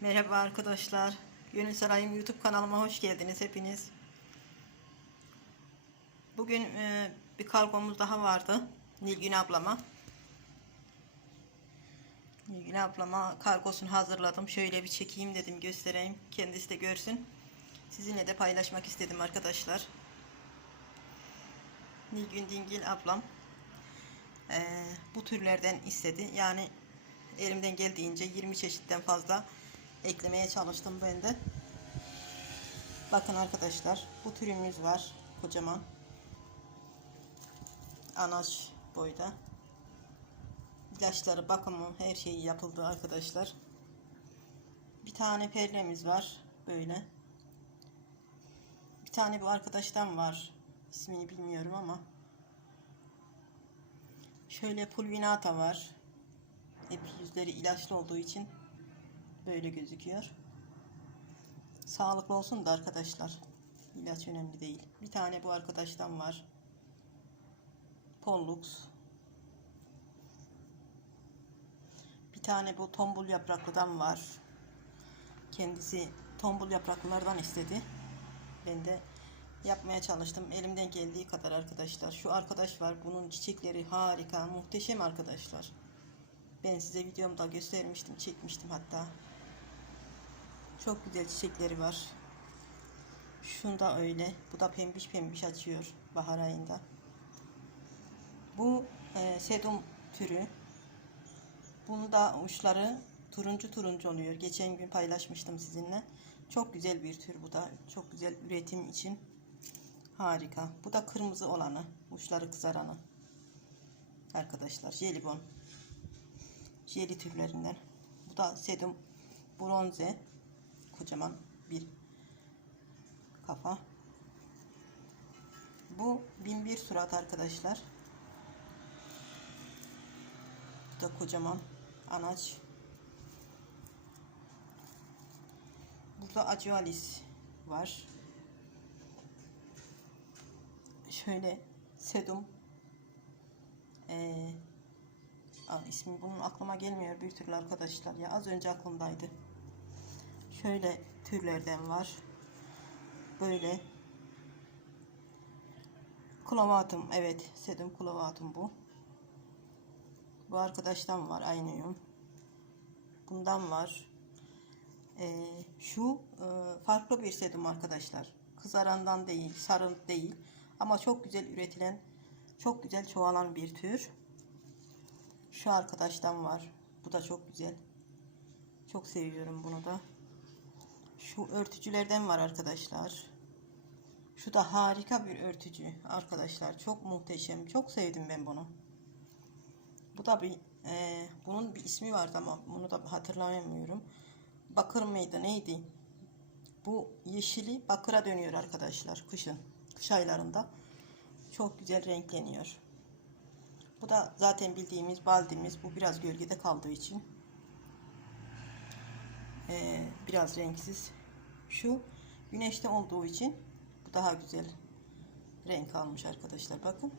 Merhaba arkadaşlar. Gönül Sarayım YouTube kanalıma hoş geldiniz hepiniz. Bugün e, bir kargomuz daha vardı. Nilgün ablama. Nilgün ablama kargosunu hazırladım. Şöyle bir çekeyim dedim göstereyim. Kendisi de görsün. Sizinle de paylaşmak istedim arkadaşlar. Nilgün Dingil ablam e, bu türlerden istedi. Yani elimden geldiğince 20 çeşitten fazla eklemeye çalıştım ben de. Bakın arkadaşlar bu türümüz var kocaman. Anaç boyda. İlaçları, bakımı, her şeyi yapıldı arkadaşlar. Bir tane perlemiz var böyle. Bir tane bu arkadaştan var. İsmini bilmiyorum ama. Şöyle pulvinata var. Hep yüzleri ilaçlı olduğu için böyle gözüküyor. Sağlıklı olsun da arkadaşlar. İlaç önemli değil. Bir tane bu arkadaştan var. Pollux. Bir tane bu tombul yapraklıdan var. Kendisi tombul yapraklılardan istedi. Ben de yapmaya çalıştım. Elimden geldiği kadar arkadaşlar. Şu arkadaş var. Bunun çiçekleri harika, muhteşem arkadaşlar. Ben size videomda göstermiştim, çekmiştim hatta. Çok güzel çiçekleri var. Şunda öyle. Bu da pembiş pembiş açıyor bahar ayında. Bu e, sedum türü. Bunda uçları turuncu turuncu oluyor. Geçen gün paylaşmıştım sizinle. Çok güzel bir tür bu da. Çok güzel üretim için. Harika. Bu da kırmızı olanı. Uçları kızaranı. Arkadaşlar jelibon. Jeli türlerinden. Bu da sedum bronze. Kocaman bir kafa. Bu bin bir surat arkadaşlar. Bu da kocaman anaç. Burada acualis var. Şöyle sedum. Ee, ismi bunun aklıma gelmiyor bir türlü arkadaşlar ya az önce aklımdaydı. Şöyle türlerden var. Böyle Klovatum evet sedum klovatum bu. Bu arkadaştan var aynı yum. Bundan var. Ee, şu e, farklı bir sedum arkadaşlar. Kızarandan değil, sarı değil. Ama çok güzel üretilen, çok güzel çoğalan bir tür. Şu arkadaştan var. Bu da çok güzel. Çok seviyorum bunu da. Şu örtücülerden var arkadaşlar. Şu da harika bir örtücü arkadaşlar. Çok muhteşem. Çok sevdim ben bunu. Bu da bir e, bunun bir ismi vardı ama bunu da hatırlayamıyorum. Bakır mıydı neydi? Bu yeşili bakıra dönüyor arkadaşlar kışın. Kış aylarında. Çok güzel renkleniyor. Bu da zaten bildiğimiz baldimiz. Bu biraz gölgede kaldığı için. Ee, biraz renksiz. Şu güneşte olduğu için bu daha güzel renk almış arkadaşlar. Bakın.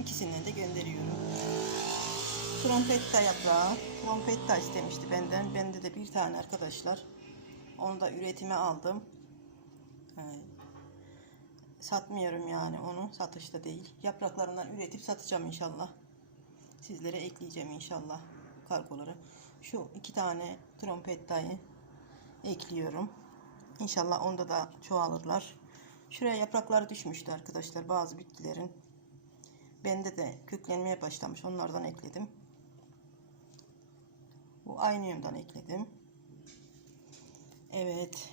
İkisinden de gönderiyorum. Trompetta yaprağı. Trompetta istemişti benden. Bende de bir tane arkadaşlar. Onu da üretime aldım. Evet satmıyorum yani onu satışta değil yapraklarından üretip satacağım inşallah sizlere ekleyeceğim inşallah kargoları şu iki tane trompettayı ekliyorum. İnşallah onda da çoğalırlar. Şuraya yapraklar düşmüştü arkadaşlar bazı bitkilerin. Bende de köklenmeye başlamış onlardan ekledim. Bu aynı yönden ekledim. Evet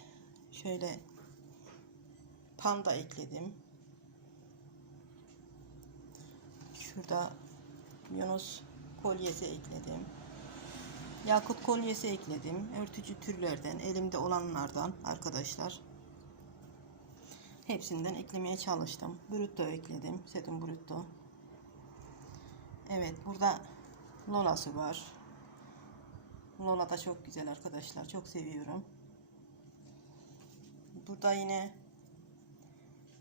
şöyle panda ekledim. Şurada Yunus kolyesi ekledim. Yakut kolyesi ekledim. Örtücü türlerden, elimde olanlardan arkadaşlar. Hepsinden eklemeye çalıştım. Brutto ekledim. Sedum Brutto. Evet burada Lola'sı var. Lola da çok güzel arkadaşlar. Çok seviyorum. Burada yine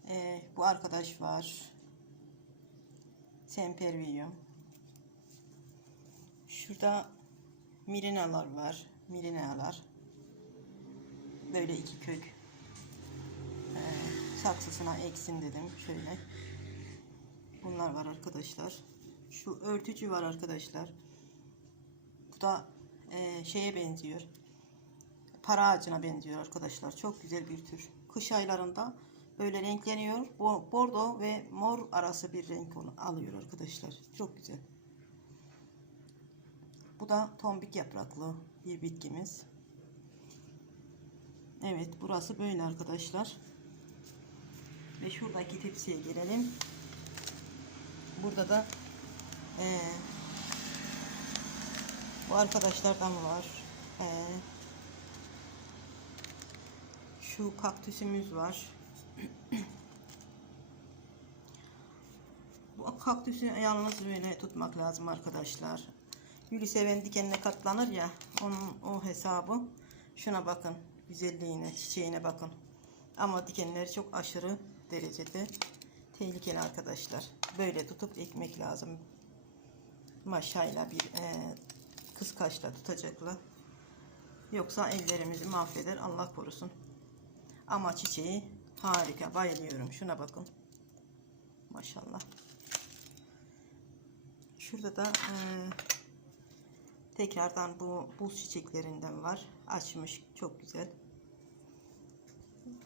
ee, bu arkadaş var. Sempervium. Şurada mirinalar var. milinealar. Böyle iki kök. Ee, saksısına eksin dedim şöyle. Bunlar var arkadaşlar. Şu örtücü var arkadaşlar. Bu da e, şeye benziyor. Para ağacına benziyor arkadaşlar. Çok güzel bir tür. Kış aylarında böyle renkleniyor. Bo- Bordo ve mor arası bir renk alıyor arkadaşlar. Çok güzel. Bu da tombik yapraklı bir bitkimiz. Evet burası böyle arkadaşlar. Ve şuradaki tepsiye gelelim. Burada da eee, bu arkadaşlardan var. Eee, şu kaktüsümüz var. Bu kaktüsü yalnız böyle tutmak lazım arkadaşlar. Gülü seven dikenine katlanır ya. Onun o hesabı. Şuna bakın. Güzelliğine, çiçeğine bakın. Ama dikenleri çok aşırı derecede tehlikeli arkadaşlar. Böyle tutup ekmek lazım. Maşayla bir e, kıskaçla tutacakla. Yoksa ellerimizi mahveder. Allah korusun. Ama çiçeği harika. Bayılıyorum. Şuna bakın. Maşallah. Şurada da e, tekrardan bu buz çiçeklerinden var. Açmış. Çok güzel.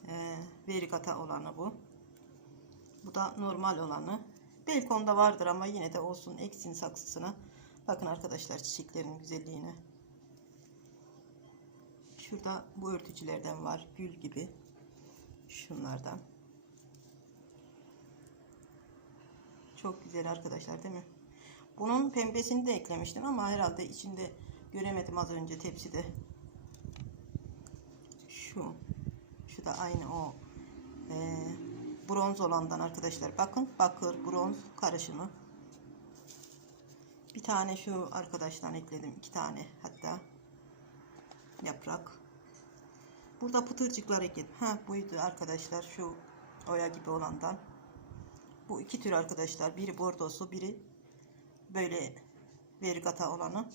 E, verigata olanı bu. Bu da normal olanı. Balkonda vardır ama yine de olsun eksin saksısına. Bakın arkadaşlar çiçeklerin güzelliğine. Şurada bu örtücülerden var. Gül gibi. Şunlardan. Çok güzel arkadaşlar değil mi? Bunun pembesini de eklemiştim ama herhalde içinde göremedim az önce tepside. Şu. Şu da aynı o e, bronz olandan arkadaşlar. Bakın bakır bronz karışımı. Bir tane şu arkadaştan ekledim. iki tane hatta yaprak. Burada pıtırcıklar ekledim. Ha buydu arkadaşlar şu oya gibi olandan. Bu iki tür arkadaşlar. Biri bordosu, biri böyle verigata olanı.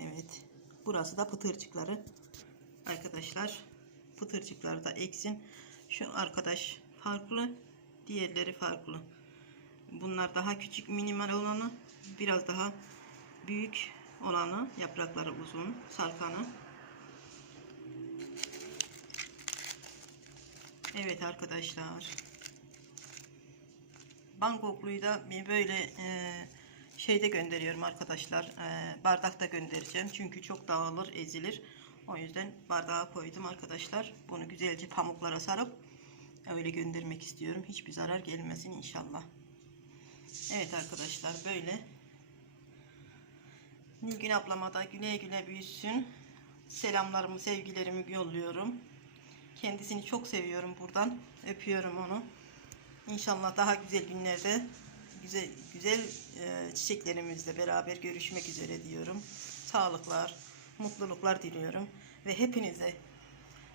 Evet. Burası da pıtırcıkları. Arkadaşlar pıtırcıkları da eksin. Şu arkadaş farklı. Diğerleri farklı. Bunlar daha küçük minimal olanı. Biraz daha büyük olanı. Yaprakları uzun. Sarkanı. Evet arkadaşlar. Bangkokluyu da böyle e, şeyde gönderiyorum arkadaşlar. E, bardakta göndereceğim. Çünkü çok dağılır, ezilir. O yüzden bardağa koydum arkadaşlar. Bunu güzelce pamuklara sarıp öyle göndermek istiyorum. Hiçbir zarar gelmesin inşallah. Evet arkadaşlar böyle. Nilgün ablama da güle güle büyüsün. Selamlarımı, sevgilerimi yolluyorum. Kendisini çok seviyorum buradan. Öpüyorum onu. İnşallah daha güzel günlerde güzel güzel e, çiçeklerimizle beraber görüşmek üzere diyorum. Sağlıklar, mutluluklar diliyorum ve hepinize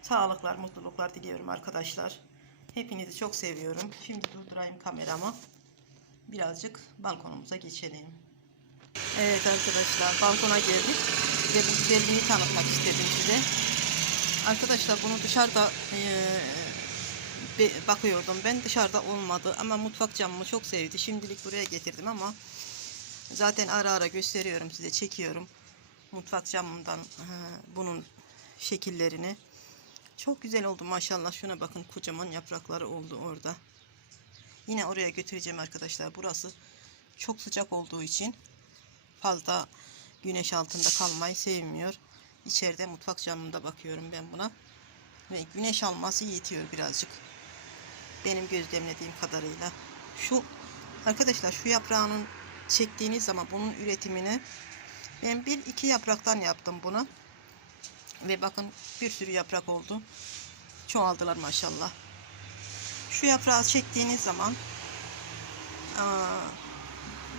sağlıklar, mutluluklar diliyorum arkadaşlar. Hepinizi çok seviyorum. Şimdi durdurayım kameramı. Birazcık balkonumuza geçelim. Evet arkadaşlar balkona geldik ve bu güzelliğini tanıtmak istedim size. Arkadaşlar bunu dışarıda be- bakıyordum ben dışarıda olmadı ama mutfak camımı çok sevdi. Şimdilik buraya getirdim ama zaten ara ara gösteriyorum size çekiyorum. Mutfak camından bunun şekillerini. Çok güzel oldu maşallah. Şuna bakın kocaman yaprakları oldu orada. Yine oraya götüreceğim arkadaşlar. Burası çok sıcak olduğu için fazla güneş altında kalmayı sevmiyor. İçeride mutfak camında bakıyorum ben buna. Ve güneş alması yetiyor birazcık. Benim gözlemlediğim kadarıyla. Şu arkadaşlar şu yaprağının çektiğiniz zaman bunun üretimini ben bir iki yapraktan yaptım bunu. Ve bakın bir sürü yaprak oldu. Çoğaldılar maşallah. Şu yaprağı çektiğiniz zaman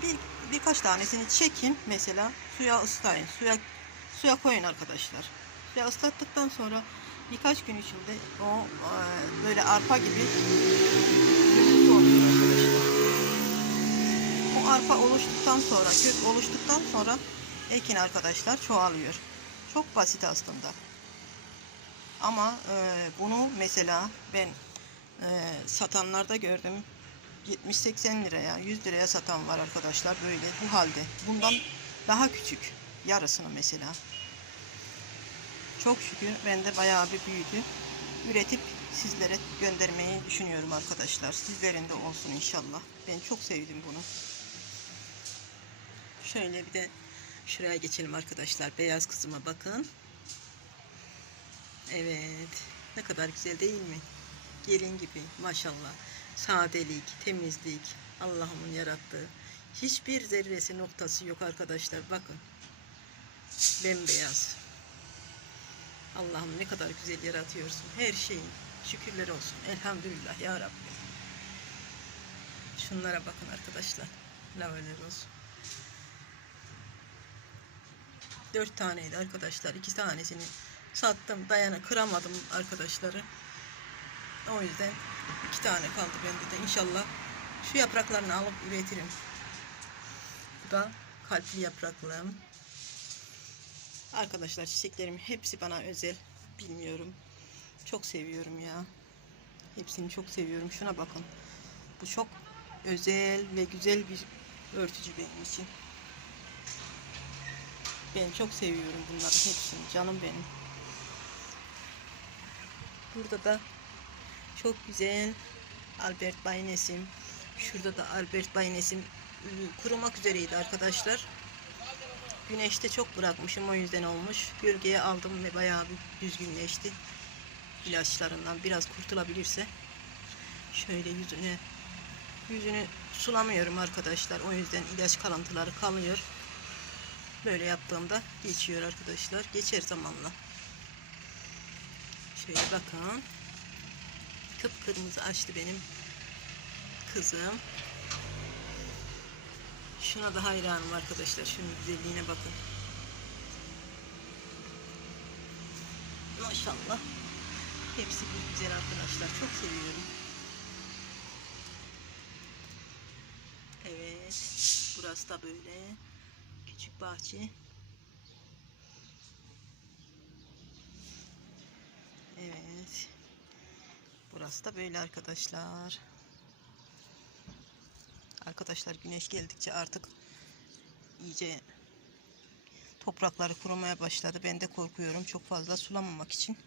bir birkaç tanesini çekin mesela suya ıslayın. Suya suya koyun arkadaşlar. Suya ıslattıktan sonra birkaç gün içinde o e, böyle arpa gibi. O arpa oluştuktan sonra, kök oluştuktan sonra ekin arkadaşlar çoğalıyor. Çok basit aslında. Ama e, bunu mesela ben e, satanlarda gördüm. 70-80 liraya, 100 liraya satan var arkadaşlar böyle bu halde. Bundan daha küçük yarısını mesela. Çok şükür bende bayağı bir büyüdü. Üretip sizlere göndermeyi düşünüyorum arkadaşlar. Sizlerin de olsun inşallah. Ben çok sevdim bunu. Şöyle bir de şuraya geçelim arkadaşlar. Beyaz kızıma bakın. Evet. Ne kadar güzel değil mi? Gelin gibi maşallah. Sadelik, temizlik. Allah'ımın yarattığı. Hiçbir zerresi noktası yok arkadaşlar. Bakın. Bembeyaz. Allah'ım ne kadar güzel yaratıyorsun. Her şeyin. Şükürler olsun. Elhamdülillah ya Rabbi. Şunlara bakın arkadaşlar. Lavaller olsun. Dört taneydi arkadaşlar. İki tanesini sattım. Dayana kıramadım arkadaşları. O yüzden iki tane kaldı bende de. İnşallah şu yapraklarını alıp üretirim. Bu da kalpli yapraklığım. Arkadaşlar çiçeklerim hepsi bana özel. Bilmiyorum. Çok seviyorum ya. Hepsini çok seviyorum. Şuna bakın. Bu çok özel ve güzel bir örtücü benim için. Ben çok seviyorum bunların hepsini. Canım benim. Burada da çok güzel Albert Baynesim. Şurada da Albert Baynesim ıı, kurumak üzereydi arkadaşlar. Güneşte çok bırakmışım o yüzden olmuş. Gölgeye aldım ve bayağı bir düzgünleşti. İlaçlarından biraz kurtulabilirse. Şöyle yüzüne yüzünü sulamıyorum arkadaşlar. O yüzden ilaç kalıntıları kalıyor. Böyle yaptığımda geçiyor arkadaşlar. Geçer zamanla. Şöyle bakın. Kıpkırmızı açtı benim kızım. Şuna da hayranım arkadaşlar. Şunun güzelliğine bakın. Maşallah. Hepsi güzel arkadaşlar. Çok seviyorum. Evet. Burası da böyle. Küçük bahçe. Evet. Burası da böyle arkadaşlar. Arkadaşlar güneş geldikçe artık iyice toprakları kurumaya başladı. Ben de korkuyorum çok fazla sulamamak için.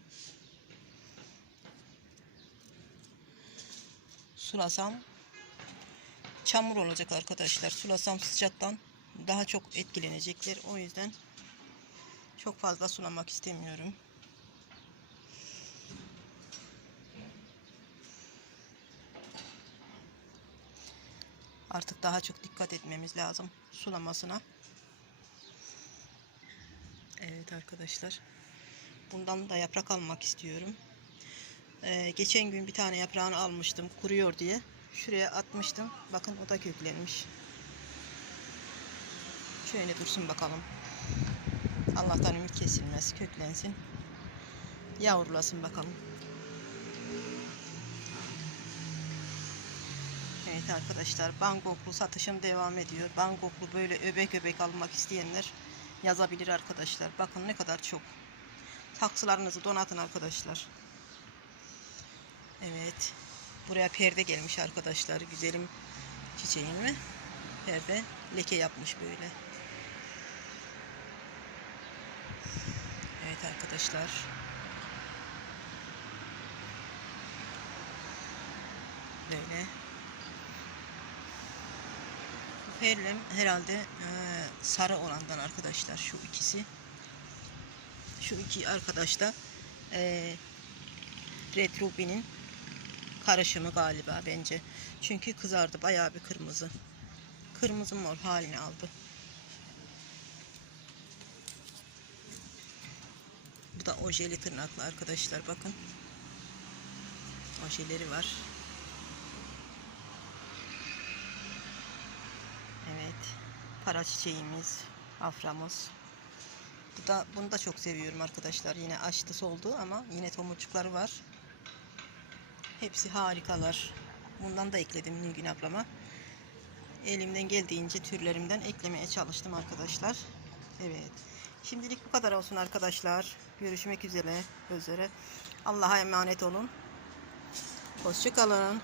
Sulasam çamur olacak arkadaşlar. Sulasam sıcaktan daha çok etkilenecekler. O yüzden çok fazla sulamak istemiyorum. Artık daha çok dikkat etmemiz lazım sulamasına. Evet arkadaşlar. Bundan da yaprak almak istiyorum. Ee, geçen gün bir tane yaprağını almıştım kuruyor diye. Şuraya atmıştım. Bakın o da köklenmiş. Şöyle dursun bakalım. Allah'tan ümit kesilmez. Köklensin. Yavrulasın bakalım. Evet arkadaşlar Bangkoklu satışım devam ediyor. Bangkoklu böyle öbek öbek almak isteyenler yazabilir arkadaşlar. Bakın ne kadar çok. Taksılarınızı donatın arkadaşlar. Evet. Buraya perde gelmiş arkadaşlar. Güzelim çiçeğimi. Perde leke yapmış böyle. Evet arkadaşlar. Böyle. Perlim herhalde e, sarı olandan arkadaşlar şu ikisi. Şu iki arkadaş da e, Red Ruby'nin karışımı galiba bence. Çünkü kızardı bayağı bir kırmızı. Kırmızı mor halini aldı. Bu da ojeli tırnaklı arkadaşlar bakın. Ojeleri var. Evet. Para çiçeğimiz, aframız. Bu da bunu da çok seviyorum arkadaşlar. Yine açtı soldu ama yine tomurcukları var. Hepsi harikalar. Bundan da ekledim Nilgün ablama. Elimden geldiğince türlerimden eklemeye çalıştım arkadaşlar. Evet. Şimdilik bu kadar olsun arkadaşlar. Görüşmek üzere. Üzere. Allah'a emanet olun. Hoşçakalın.